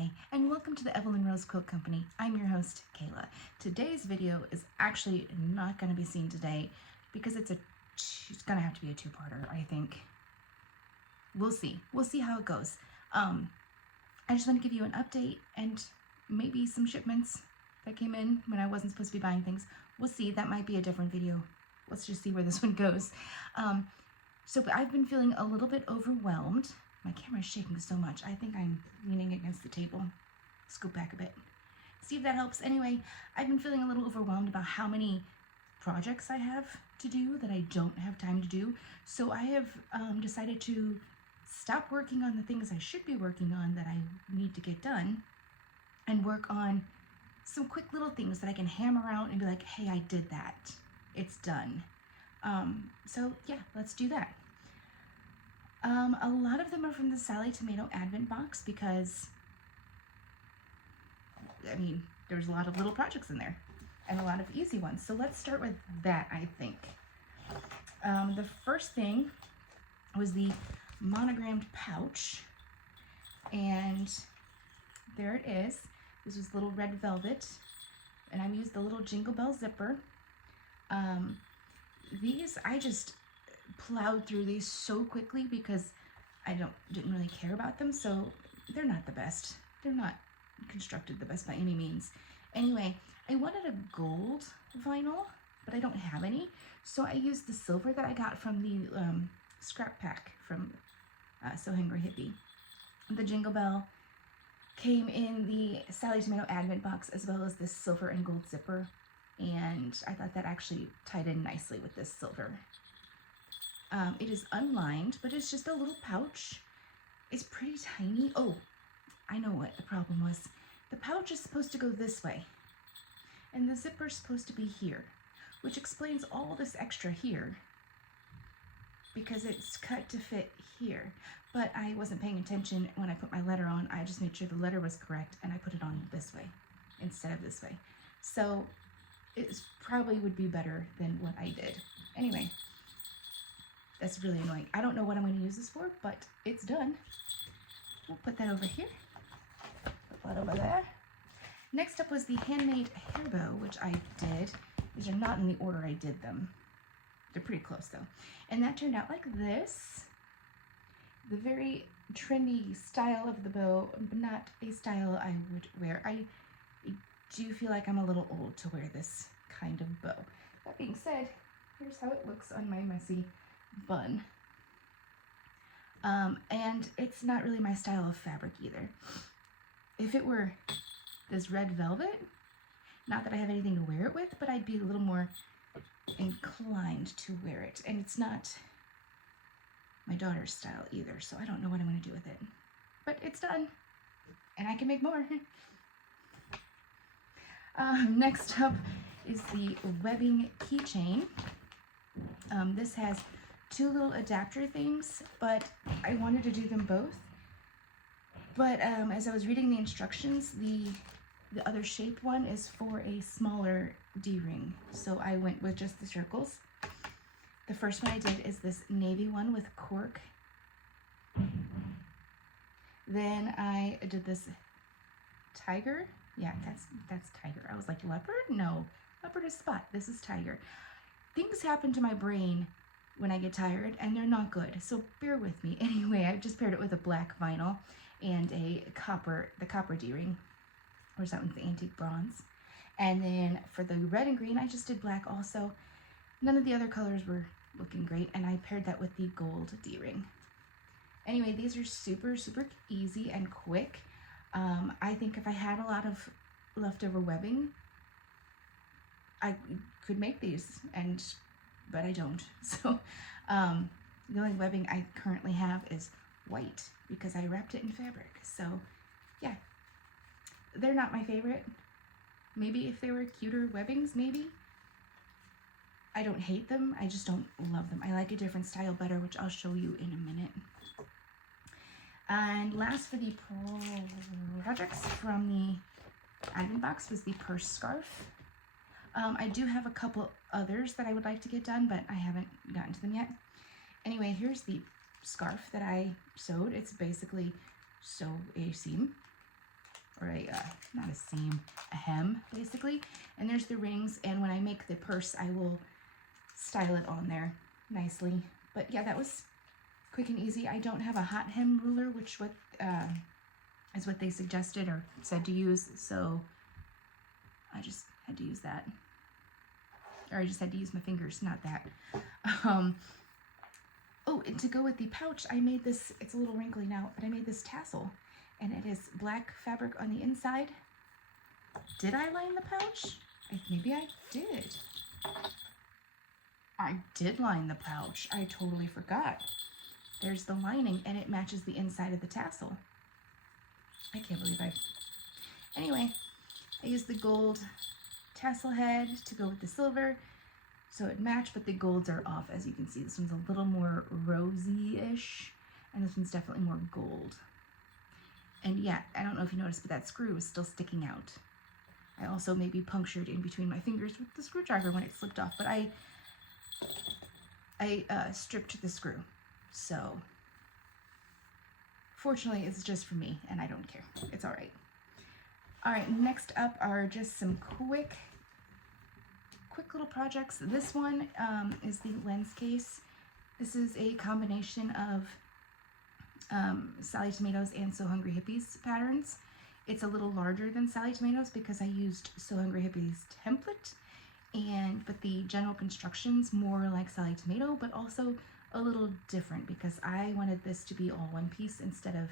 Hi, and welcome to the Evelyn Rose Quilt Company. I'm your host, Kayla. Today's video is actually not going to be seen today because it's going to have to be a two-parter, I think. We'll see. We'll see how it goes. I just want to give you an update and maybe some shipments that came in when I wasn't supposed to be buying things. We'll see. That might be a different video. Let's just see where this one goes. So I've been feeling a little bit overwhelmed. My camera is shaking so much. I think I'm leaning against the table. Scoot back a bit. See if that helps. Anyway, I've been feeling a little overwhelmed about how many projects I have to do that I don't have time to do. So I have decided to stop working on the things I should be working on that I need to get done and work on some quick little things that I can hammer out and be like, hey, I did that. It's done. So yeah, let's do that. A lot of them are from the Sally Tomato Advent box because, I mean, there's a lot of little projects in there and a lot of easy ones. So let's start with that, I think. The first thing was the monogrammed pouch, and there it is. This was little red velvet, and I used the little Jingle Bell zipper. These, I just plowed through these so quickly because I didn't really care about them, so they're not the best. They're not constructed the best by any means. Anyway, I wanted a gold vinyl, but I don't have any, so I used the silver that I got from the scrap pack from So Hungry Hippie. The Jingle Bell came in the Sally Tomato Advent box as well as this silver and gold zipper, and I thought that actually tied in nicely with this silver. It is unlined, but it's just a little pouch. It's pretty tiny. Oh, I know what the problem was. The pouch is supposed to go this way, and the zipper is supposed to be here, which explains all this extra here because it's cut to fit here. But I wasn't paying attention when I put my letter on. I just made sure the letter was correct, and I put it on this way instead of this way. So it probably would be better than what I did. Anyway. That's really annoying. I don't know what I'm going to use this for, but it's done. We'll put that over here. Put that over there. Next up was the handmade hair bow, which I did. These are not in the order I did them. They're pretty close though. And that turned out like this. The very trendy style of the bow, but not a style I would wear. I do feel like I'm a little old to wear this kind of bow. That being said, here's how it looks on my messy bun. And it's not really my style of fabric either. If it were this red velvet, not that I have anything to wear it with, but I'd be a little more inclined to wear it. And it's not my daughter's style either, so I don't know what I'm going to do with it. But it's done, and I can make more. Next up is the webbing keychain. This has two little adapter things, but I wanted to do them both. But as I was reading the instructions, the other shaped one is for a smaller D-ring, so I went with just the circles. The first one I did is this navy one with cork. Then I did this tiger. Yeah, that's tiger. I was like, leopard? No, leopard is spot. This is tiger. Things happen to my brain when I get tired, and they're not good, so bear with me. Anyway, I just paired it with a black vinyl and the copper D-ring, or something, the antique bronze. And then for the red and green, I just did black also. None of the other colors were looking great, and I paired that with the gold D-ring. Anyway, these are super, super easy and quick. I think if I had a lot of leftover webbing, I could make these, but I don't. So the only webbing I currently have is white because I wrapped it in fabric. So yeah, they're not my favorite. Maybe if they were cuter webbings, maybe. I don't hate them, I just don't love them. I like a different style better, which I'll show you in a minute. And last for the projects from the Advent box was the purse scarf. I do have a couple others that I would like to get done, but I haven't gotten to them yet. Anyway, here's the scarf that I sewed. It's basically sew a seam or not a seam, a hem basically. And there's the rings, and when I make the purse, I will style it on there nicely. But yeah, that was quick and easy. I don't have a hot hem ruler, which is what they suggested or said to use, so I just had to use that. Or I just had to use my fingers, not that. Oh, and to go with the pouch, I made this, it's a little wrinkly now, but I made this tassel, and it is black fabric on the inside. Did I line the pouch? Maybe I did. I did line the pouch. I totally forgot. There's the lining, and it matches the inside of the tassel. I can't believe Anyway, I used the gold tassel head to go with the silver, so it matched, but the golds are off, as you can see. This one's a little more rosy-ish, and this one's definitely more gold. And yeah, I don't know if you noticed, but that screw is still sticking out. I also maybe punctured in between my fingers with the screwdriver when it slipped off, but I stripped the screw. So fortunately, it's just for me, and I don't care. It's all right. All right, next up are just some quick little projects. This one is the lens case. This is a combination of Sally Tomatoes and So Hungry Hippies patterns. It's a little larger than Sally Tomatoes because I used So Hungry Hippies template, but the general construction's more like Sally Tomato, but also a little different because I wanted this to be all one piece instead of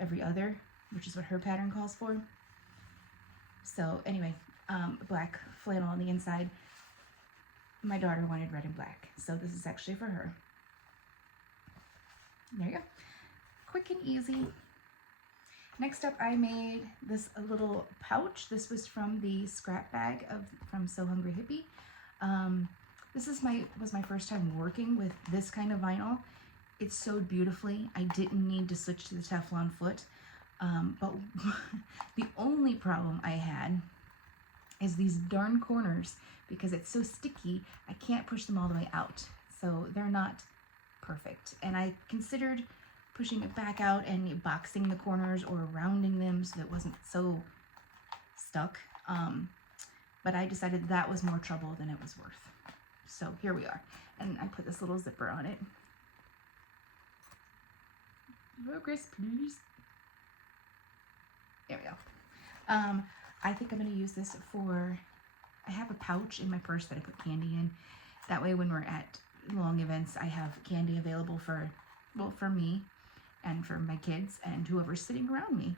every other, which is what her pattern calls for. So anyway, black flannel on the inside. My daughter wanted red and black, so this is actually for her. There you go. Quick and easy. Next up, I made this little pouch. This was from the scrap bag from So Hungry Hippie. This was my first time working with this kind of vinyl. It sewed beautifully. I didn't need to switch to the Teflon foot. But the only problem I had is these darn corners, because it's so sticky, I can't push them all the way out. So they're not perfect. And I considered pushing it back out and boxing the corners or rounding them so that it wasn't so stuck. But I decided that was more trouble than it was worth. So here we are. And I put this little zipper on it. Progress, please. There we go. I think I'm going to use this for, I have a pouch in my purse that I put candy in. That way when we're at long events, I have candy available for me and for my kids and whoever's sitting around me.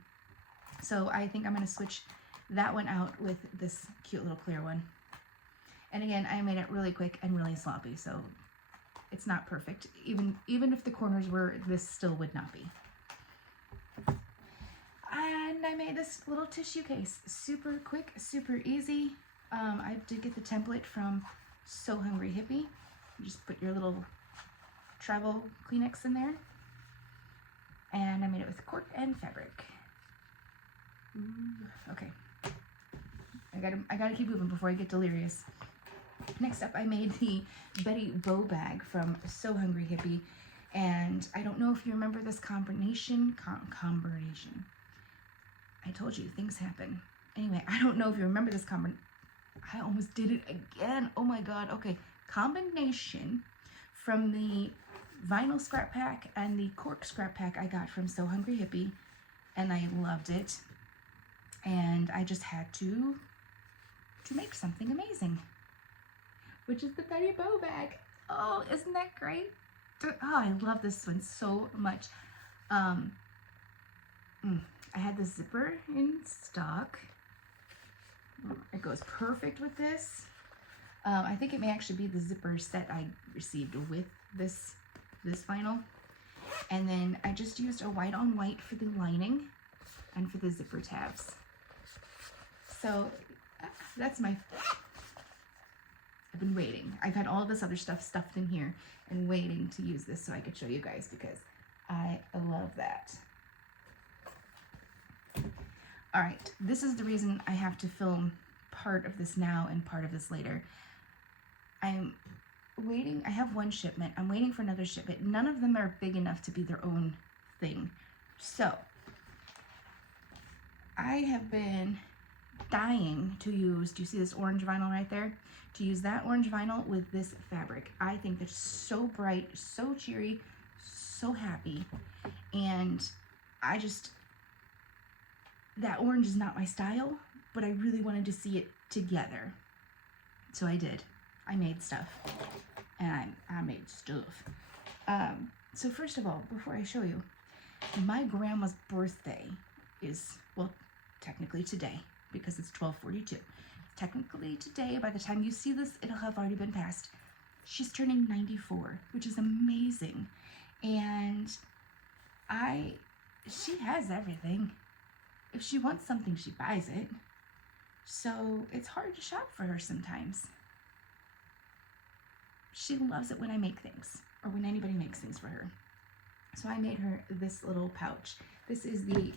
So I think I'm going to switch that one out with this cute little clear one. And again, I made it really quick and really sloppy, so it's not perfect. Even if the corners were, this still would not be. And I made this little tissue case. Super quick, super easy. I did get the template from So Hungry Hippie. You just put your little travel Kleenex in there. And I made it with cork and fabric. Ooh, okay. I gotta keep moving before I get delirious. Next up, I made the Betty Bow bag from So Hungry Hippie. And I don't know if you remember this combination. I told you, things happen. Anyway, I don't know if you remember this I almost did it again. Oh my God. Okay. Combination from the vinyl scrap pack and the cork scrap pack I got from So Hungry Hippie. And I loved it. And I just had to make something amazing, which is the Betty Bow bag. Oh, isn't that great? Oh, I love this one so much. I had the zipper in stock. It goes perfect with this. I think it may actually be the zipper set I received with this vinyl. And then I just used a white on white for the lining and for the zipper tabs. So that's I've been waiting. I've had all this other stuff stuffed in here and waiting to use this so I could show you guys because I love that. All right, this is the reason I have to film part of this now and part of this later. I'm waiting. I have one shipment. I'm waiting for another shipment. None of them are big enough to be their own thing. So I have been dying to use, do you see this orange vinyl right there? To use that orange vinyl with this fabric. I think they're so bright, so cheery, so happy. And I just, that orange is not my style, but I really wanted to see it together. So I did. I made stuff. And I made stuff. So first of all, before I show you, my grandma's birthday is, well, technically today, because it's 12:42. Technically today, by the time you see this, it'll have already been passed. She's turning 94, which is amazing. And she has everything. If she wants something, she buys it. So it's hard to shop for her sometimes. She loves it when I make things, or when anybody makes things for her. So I made her this little pouch. This is the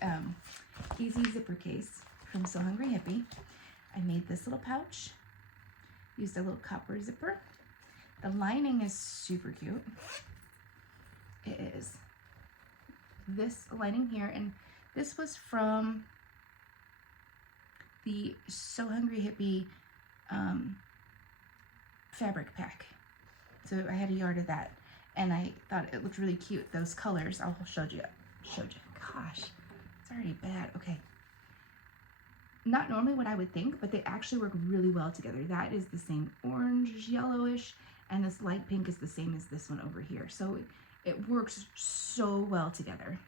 Easy Zipper Case from So Hungry Hippie. I made this little pouch, used a little copper zipper. The lining is super cute. It is this lining here, and this was from the So Hungry Hippie fabric pack. So I had a yard of that, and I thought it looked really cute. Those colors, I'll show you. Gosh, it's already bad. Okay. Not normally what I would think, but they actually work really well together. That is the same orange, yellowish, and this light pink is the same as this one over here. So it works so well together.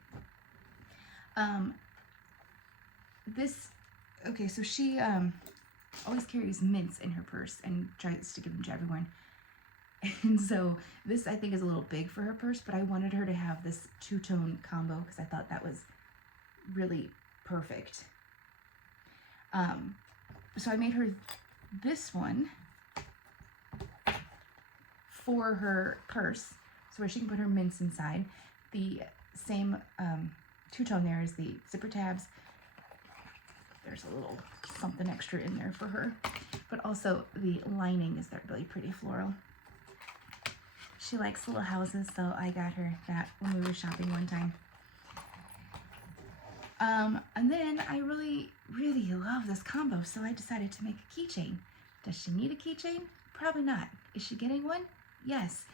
Okay, so she always carries mints in her purse and tries to give them to everyone. And so this, I think, is a little big for her purse, but I wanted her to have this two-tone combo because I thought that was really perfect. So I made her this one for her purse, so where she can put her mints inside. The same two-tone there is the zipper tabs. There's a little something extra in there for her, but also the lining is that really pretty floral. She likes little houses, so I got her that when we were shopping one time. And then I really, really love this combo, so I decided to make a keychain. Does she need a keychain? Probably not. Is she getting one? Yes.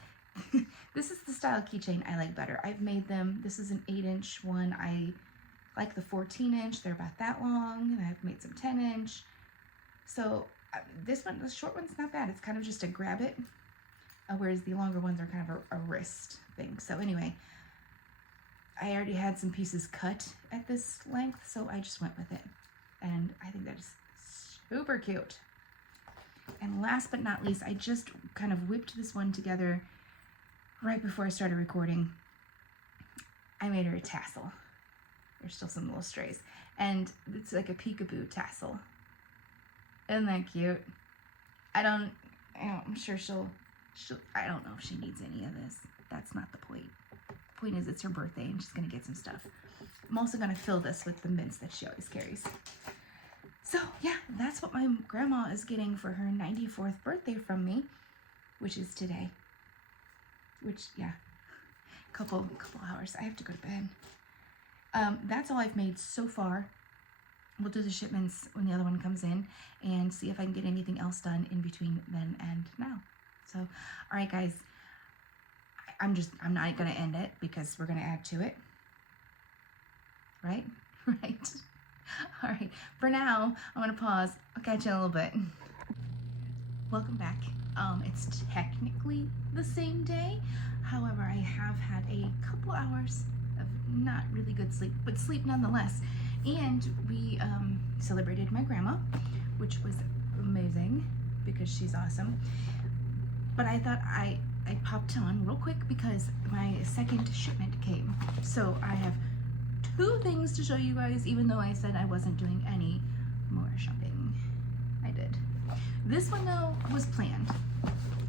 This is the style keychain I like better. I've made them. This is an 8-inch one. I like the 14-inch. They're about that long, and I've made some 10-inch. So this one, the short one's not bad. It's kind of just a grab it, whereas the longer ones are kind of a wrist thing. So anyway, I already had some pieces cut at this length, so I just went with it. And I think that is super cute. And last but not least, I just kind of whipped this one together right before I started recording. I made her a tassel. There's still some little strays. And it's like a peekaboo tassel. Isn't that cute? I'm sure I don't know if she needs any of this. That's not the point. The point is it's her birthday and she's going to get some stuff. I'm also going to fill this with the mints that she always carries. So yeah, that's what my grandma is getting for her 94th birthday from me, which is today. Which, yeah, couple hours. I have to go to bed. That's all I've made so far. We'll do the shipments when the other one comes in and see if I can get anything else done in between then and now. So, all right, guys, I'm not going to end it because we're going to add to it. Right? Right. All right. For now, I'm going to pause. I'll catch you in a little bit. Welcome back. It's technically the same day. However, I have had a couple hours of not really good sleep, but sleep nonetheless. And we celebrated my grandma, which was amazing because she's awesome. But I thought I popped on real quick because my second shipment came. So I have 2 things to show you guys, even though I said I wasn't doing any more shopping. I did. This one, though, was planned.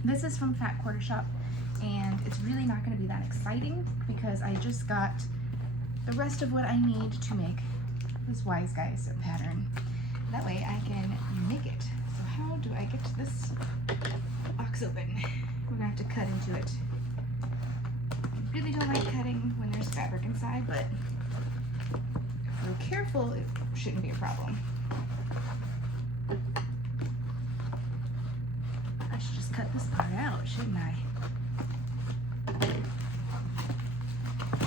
This is from Fat Quarter Shop, and it's really not going to be that exciting because I just got the rest of what I need to make this Wise Guys pattern. That way I can make it. So how do I get this box open? We're going to have to cut into it. I really don't like cutting when there's fabric inside, but if we're careful, it shouldn't be a problem. I should just cut this part out, shouldn't I?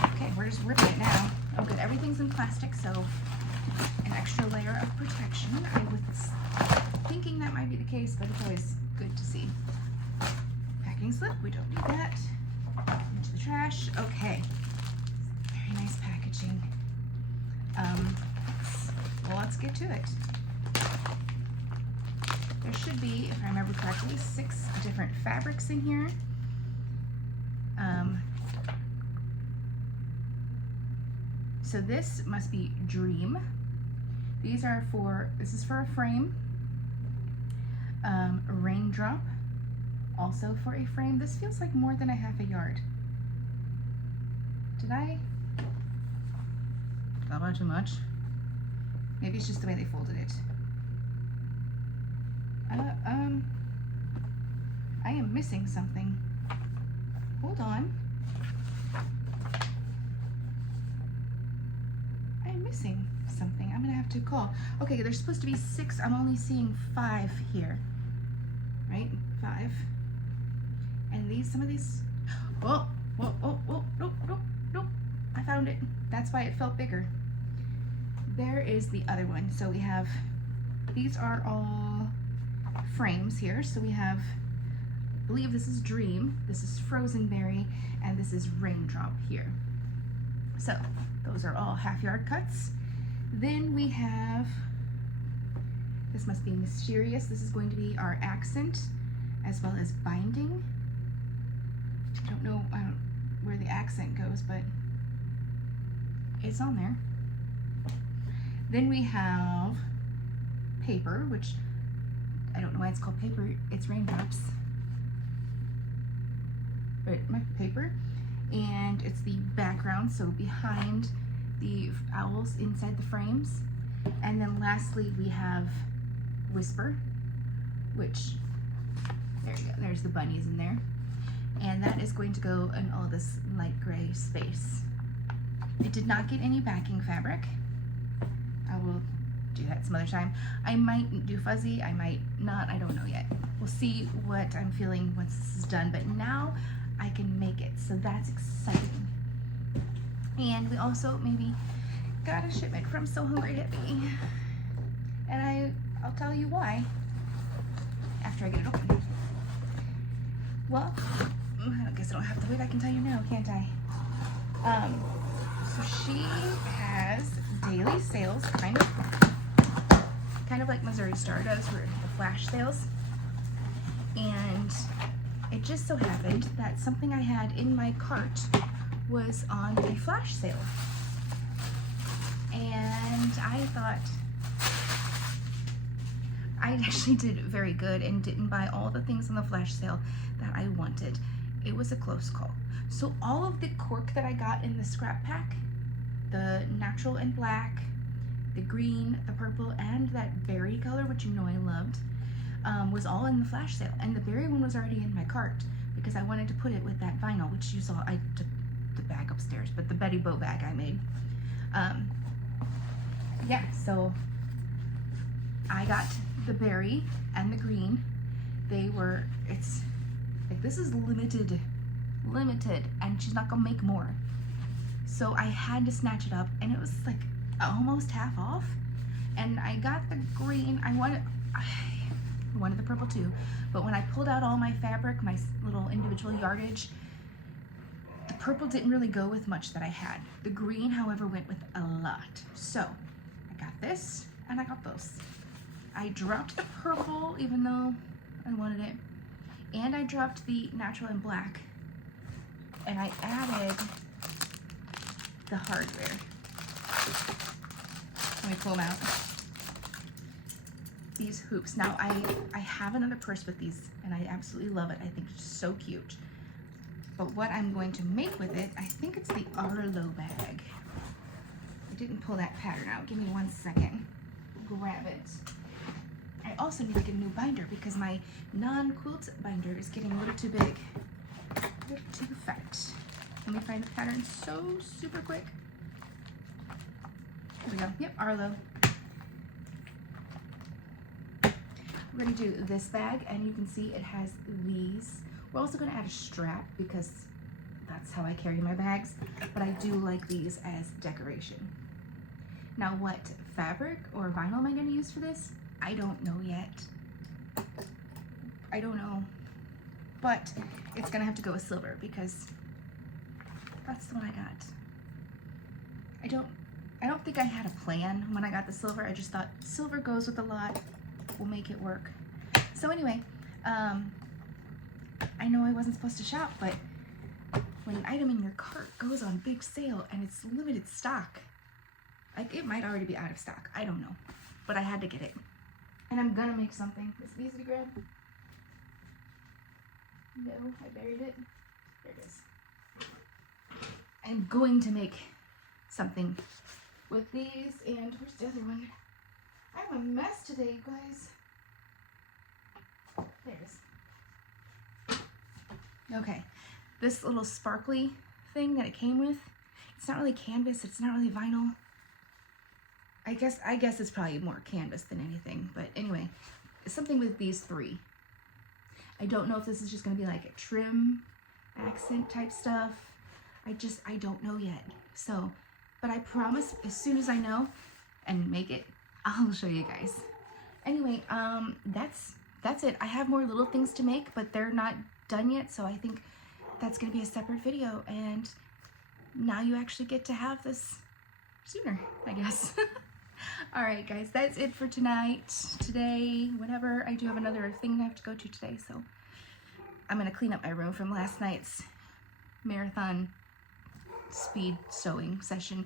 Okay, we're just ripping it now. Oh good, everything's in plastic, so an extra layer of protection. I was thinking that might be the case, but it's always good to see. Packing slip, we don't need that. Into the trash. Okay, very nice packaging. Well, let's get to it. There should be, if I remember correctly, 6 different fabrics in here. So this must be Dream. These are this is for a frame. Raindrop, also for a frame. This feels like more than a half a yard. Did I buy too much? Maybe it's just the way they folded it. I am missing something. Hold on. I am missing something. I'm gonna have to call. Okay, there's supposed to be 6. I'm only seeing 5 here. Right? 5. And some of these, oh, nope. I found it. That's why it felt bigger. There is the other one. So we have, these are all frames here. So we have, I believe this is Dream, this is Frozen Berry, and this is Raindrop here. So those are all half-yard cuts. Then we have, this must be Mysterious. This is going to be our accent as well as binding. I don't know where the accent goes, but it's on there. Then we have Paper, which I don't know why it's called Paper. It's Raindrops. But my Paper. And it's the background, so behind the owls inside the frames. And then lastly we have Whisper, which, there you go, there's the bunnies in there. And that is going to go in all this light gray space. I did not get any backing fabric. I will do that some other time. I might do fuzzy, I might not, I don't know yet. We'll see what I'm feeling once this is done, but now I can make it, so that's exciting. And we also maybe got a shipment from So Hungry Hippie. And I'll tell you why after I get it open. Well, I guess I don't have to wait, I can tell you now, can't I? So she has daily sales, kind of like Missouri Star does, for the flash sales. And it just so happened that something I had in my cart was on a flash sale. And I thought I actually did very good and didn't buy all the things on the flash sale that I wanted. It was a close call. So all of the cork that I got in the scrap pack, the natural and black, the green, the purple, and that berry color, which you know I loved, was all in the flash sale. And the berry one was already in my cart because I wanted to put it with that vinyl, which you saw I took the bag upstairs, but the Betty Bow bag I made. Yeah, so I got the berry and the green. It's like, this is limited, and she's not gonna make more. So I had to snatch it up, and it was like almost half off. And I got the green. I wanted the purple too, but when I pulled out all my fabric, my little individual yardage, the purple didn't really go with much that I had. The green, however, went with a lot. So I got this, and I got those. I dropped the purple, even though I wanted it, and I dropped the natural and black, and I added the hardware. Let me pull them out. These hoops. Now I have another purse with these, and I absolutely love it. I think it's so cute. But what I'm going to make with it, I think it's the Arlo bag. I didn't pull that pattern out. Give me 1 second. Grab it. I also need to get a new binder because my non-quilt binder is getting a little too big. A little too fat. Let me find the pattern so super quick. Here we go. Yep, Arlo. we're gonna do this bag, and you can see it has these. We're also gonna add a strap because that's how I carry my bags, but I do like these as decoration. Now what fabric or vinyl am I gonna use for this? I don't know yet. I don't know, but it's gonna have to go with silver because that's the one I got. I don't think I had a plan when I got the silver. I just thought silver goes with a lot. We'll make it work. So anyway, I know I wasn't supposed to shop, but when an item in your cart goes on big sale and it's limited stock, like it might already be out of stock. I don't know, but I had to get it. And I'm gonna make something. Is it easy to grab? No, I buried it. There it is. I'm going to make something with these, and where's the other one? I'm a mess today, guys. There it is. Okay, this little sparkly thing that it came with, it's not really canvas, it's not really vinyl. I guess it's probably more canvas than anything, but anyway, it's something with these three. I don't know if this is just gonna be like a trim accent type stuff. I don't know yet. So, but I promise as soon as I know and make it, I'll show you guys. Anyway, that's it. I have more little things to make, but they're not done yet, so I think that's gonna be a separate video, and now you actually get to have this sooner, I guess. All right, guys, that's it for tonight, today, whatever. I do have another thing I have to go to today, so I'm gonna clean up my room from last night's marathon speed sewing session.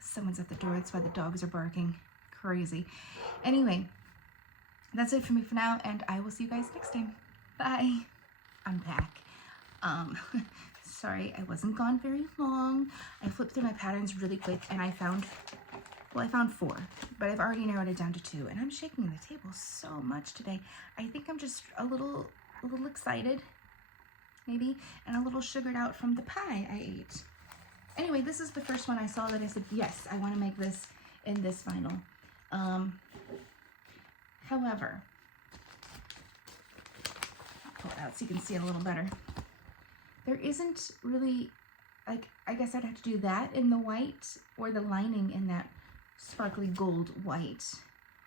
Someone's at the door, that's why the dogs are barking. Crazy. Anyway, that's it for me for now, and I will see you guys next time. Bye. I'm back. Sorry, I wasn't gone very long. I flipped through my patterns really quick, and I found 4, but I've already narrowed it down to 2, and I'm shaking the table so much today. I think I'm just a little excited, maybe, and a little sugared out from the pie I ate. Anyway, this is the first one I saw that I said, yes, I want to make this in this vinyl. However, I'll pull it out so you can see it a little better. There isn't really, like, I guess I'd have to do that in the white or the lining in that sparkly gold white.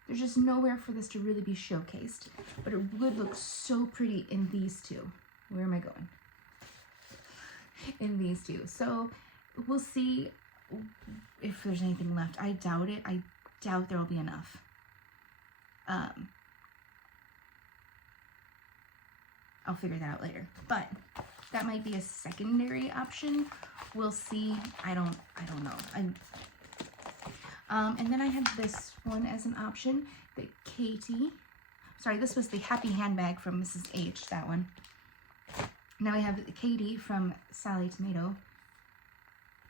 There's just nowhere for this to really be showcased, but it would look so pretty in these two. Where am I going? In these two. So we'll see if there's anything left. I doubt it. I doubt there will be enough. I'll figure that out later, but that might be a secondary option. We'll see. I don't know. And then I had this one as an option, the Katie. Sorry, this was the Happy Handbag from Mrs. H, that one. Now I have Katie from Sally Tomato.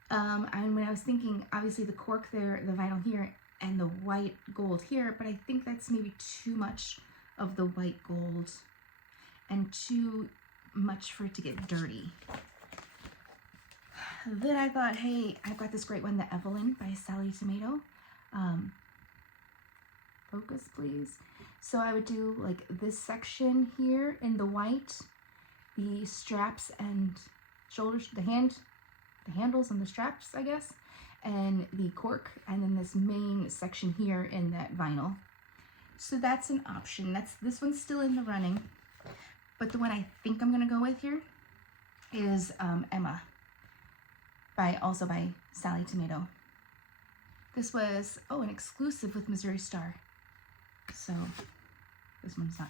And when I was thinking, obviously the cork there, the vinyl here, and the white gold here, but I think that's maybe too much of the white gold and too much for it to get dirty. Then I thought, hey, I've got this great one, the Evelyn by Sally Tomato. Focus, please. So I would do like this section here in the white, the straps and shoulders, the handles and the straps, I guess, and the cork, and then this main section here in that vinyl. So that's an option. This one's still in the running, but the one I think I'm gonna go with here is Emma, also by Sally Tomato. This was, an exclusive with Missouri Star. So this one's not.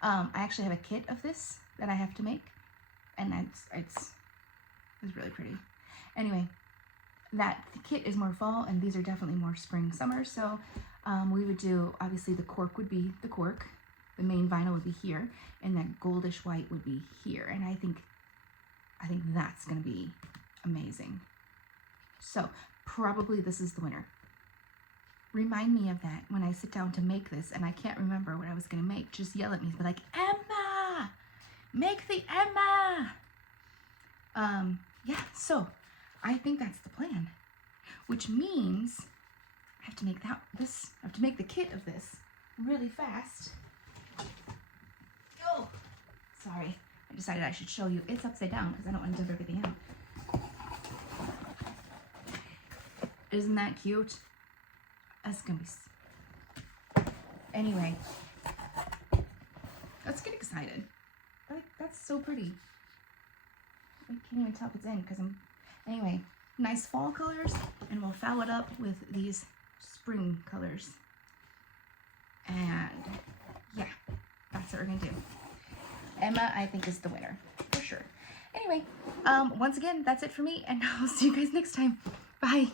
I actually have a kit of this that I have to make, and it's really pretty. Anyway, the kit is more fall, and these are definitely more spring, summer. So we would do, obviously the cork would be the cork, the main vinyl would be here, and that goldish white would be here. And I think that's gonna be amazing. So probably this is the winner. Remind me of that when I sit down to make this and I can't remember what I was gonna make. Just yell at me, be like, Emma, make the Emma. Yeah, so I think that's the plan, which means I have to make I have to make the kit of this really fast. Sorry, I decided I should show you. It's upside down because I don't want to dump everything out. Isn't that cute? That's gonna be... Anyway, let's get excited. Like, that's so pretty. I can't even tell if it's in because I'm... Anyway, nice fall colors, and we'll foul it up with these spring colors. And yeah, that's what we're gonna do. Emma, I think, is the winner for sure. Anyway, once again, that's it for me, and I'll see you guys next time. Bye.